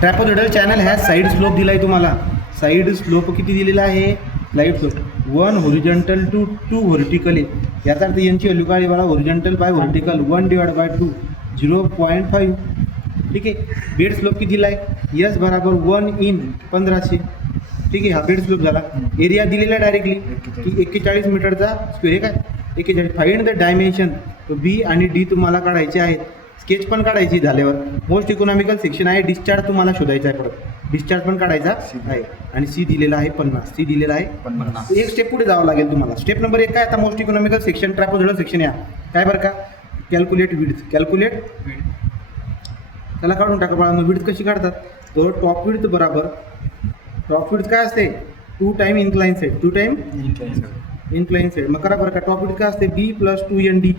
ट्रॅपोझोइडल channel ह्या side slope दिला आहे तुम्हाला. साईड स्लोप किती दिलेला आहे? Side slope 1 horizontal to 2 vertical आहे. याचा अर्थ यांची व्हॅल्यू काय बघा, हॉरिझॉन्टल बाय व्हर्टिकल 1/2 0.5. ठीक आहे. बेड स्लोप किती दिला आहे? यस बराबर 1/1500. ठीक आहे. हा बेड स्लोप झाला. एरिया दिलेला डायरेक्टली की 41 मीटरचा स्क्वेअर आहे काय 41. Find the dimension. तो बी आणि डी तुम्हाला काढायचे आहेत. स्केच पण काढायची झाल्यावर. मोस्ट इकॉनॉमिकल सेक्शन आहे. डिस्चार्ज तुम्हाला शोधायचा आहे. परत डिस्चार्ज पण काढायचा आहे. आणि सी दिलेला आहे 50. सी दिलेला आहे 50. एक स्टेप पुढे जावं लागेल तुम्हाला. स्टेप नंबर 1 काय? आता मोस्ट इकॉनॉमिकल सेक्शन ट्रॅपोझोइडल सेक्शन या काय बरं का, कॅल्क्युलेट विड्थ. कॅल्क्युलेट त्याला काढून टाका बाळा. विड्थ कशी काढतात? तो टॉप विड्थ बराबर, टॉप विड्थ काय असते? 2 time incline side. 2 time incline side. मग करा बरं का, टॉप विड्थ काय असते? B plus 2ND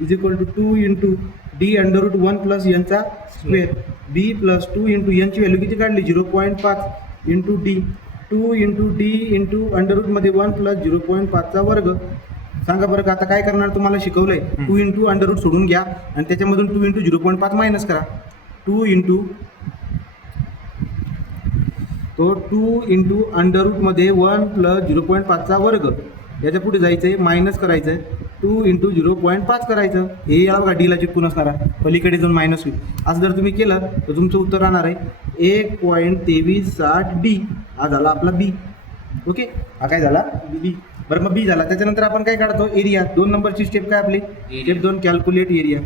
is equal to 2 into D under root 1 plus एनचा स्क्वेअर. बी प्लस 2 इंटू एनची व्हॅल्यू किती काढली? 0.5 into D. 2 into D into under रूटमध्ये 1 प्लस 0.5चा वर्ग. सांगा बरं का, आता काय करणार? तुम्हाला शिकवलंय 2 इंटू अंडर रूट सोडून घ्या आणि त्याच्यामधून 2 इंटू 0.5 मायनस करा. 2 इंटू अंडर रूटमध्ये 1 प्लस 0.5चा वर्ग. याच्या पुढे जायचं आहे, मायनस करायचं आहे. 2 इंटू 0.5 करायचं. हे याला बघा डीला चिटकून असणार आहे. पलीकडे जाऊन मायनस होईल. असं जर तुम्ही केलं तर तुमचं उत्तर राहणार आहे 1.2360 डी. हा झाला आपला बी. ओके. हा काय झाला? बी. बरं मग बी झाला. त्याच्यानंतर आपण काय काढतो? एरिया. 2 नंबरची स्टेप काय आपली? Step 2 calculate area.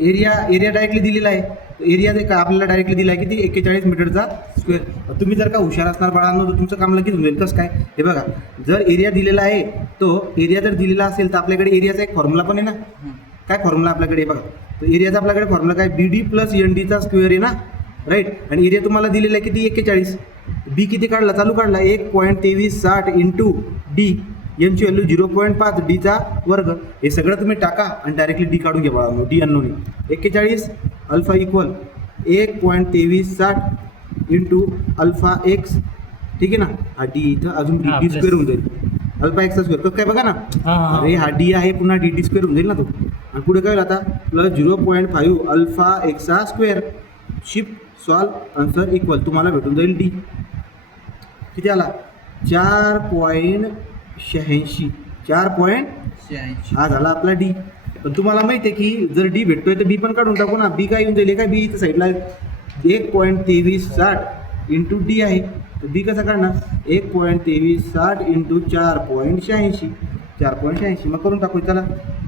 Area directly दिलेला आहे. एरिया का आपल्याला डायरेक्टली दिला आहे किती? 41 मीटरचा स्क्वेअर. तुम्ही जर का हुशार असणार बाळांनो तर तुमचं काम लगेच होईल. कसं काय? हे बघा, जर एरिया दिलेला आहे तो एरिया जर दिलेला असेल तर आपल्याकडे एरियाचा एक फॉर्म्युला पण आहे ना. काय फॉर्म्युला आपल्याकडे? बघा, तर एरियाचा आपल्याकडे फॉर्म्युला काय? BD प्लस NDचा स्क्वेअर आहे ना, राईट. आणि एरिया तुम्हाला दिलेला आहे किती? 41. बी किती काढला? चालू काढला 1.2360 इंटू डी. यांची व्हॅल्यू 0.5 डीचा वर्ग. हे सगळं तुम्ही टाका आणि डायरेक्टली डी काढून घ्या बाळा. D unknown. 41 alpha equal 1.2360 into alpha x. ठीक आहे ना. हा डी इथं अजून डी स्क्वेअर होऊन जाईल. अल्फा एक्सचा स्क्वेअर कसं काय बघा ना. अरे हा डी आहे, पुन्हा डी स्क्वेअर होऊन जाईल ना तो. आणि पुढे काय होईल आता? प्लस 0.5 अल्फा एक्सचा square. Shift solve answer equal तुम्हाला भेटून जाईल डी. किती आला? 4.86. 4.86 हा झाला आपला डी. पण तुम्हाला माहिती आहे की जर डी भेटतोय तर बी पण काढून टाकू ना. बी काय येऊन जाईल? काय बी इथं साईडला 1.2360 इंटू डी आहे. तर बी कसा काढणार? 1.2360 इंटू 4.86. 4.86 मग करून टाकू. चला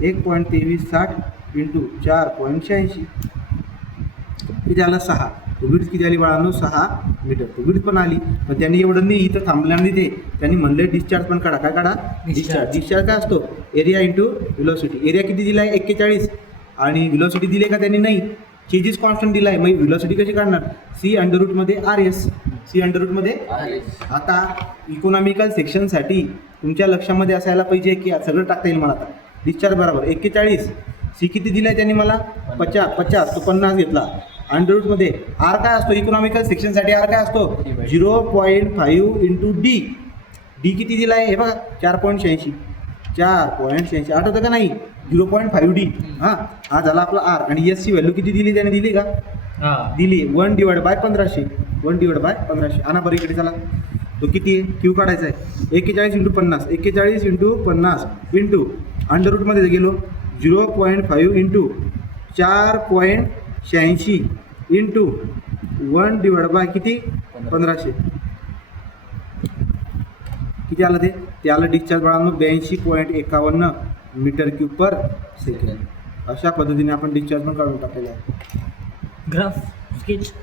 1.2360 इंटू 4.86 किती आला? 6. विड्थ किती आली बाळांनो? 6 मीटर. विड्थ पण आली. पण त्यांनी एवढं नाही इथं थांबल्याने ते त्यांनी म्हणले डिस्चार्ज पण काढा. काय काढा? डिस्चार्ज काय असतो? Area into velocity. एरिया किती दिला आहे? 41. आणि व्हेलॉसिटी दिली का त्यांनी? नाही. चेंजेस कॉन्स्टंट दिला आहे. मग व्हेलॉसिटी कशी काढणार? सी अंडर रूटमध्ये RS. सी अंडर रूटमध्ये RS. आता इकॉनॉमिकल सेक्शनसाठी तुमच्या लक्षामध्ये असायला पाहिजे की सगळं टाकता येईल मला. आता डिस्चार्ज बरोबर 41. सी किती दिला आहे त्यांनी मला? 50. तो 50 घेतला. अंडर रूटमध्ये आर काय असतो? इकॉनॉमिकल सेक्शनसाठी आर काय असतो? 0.5 इंटू डी. डी किती दिला आहे? हे बघा 4.86. 4.86 आठवतं का नाही? 0.5 डी. हां, हा झाला आपला आर. आणि एस ची व्हॅल्यू किती दिली त्याने? दिली का? दिली 1/1500. 1/1500. आणा बरं इकडे. चला तो किती आहे? क्यू काढायचा आहे. 41 इंटू 50. 41 इंटू 50 इंटू अंडर रूटमध्ये गेलो 0.5 इंटू 4.86 इंटू 1/, किती? 1500. किती आलं ते आलं डिस्चार्ज बाळांनो 82.51 मीटर क्यूब पर सेकंड. अशा पद्धतीने आपण डिस्चार्ज पण काढून टाकलेला आहे. Graph sketch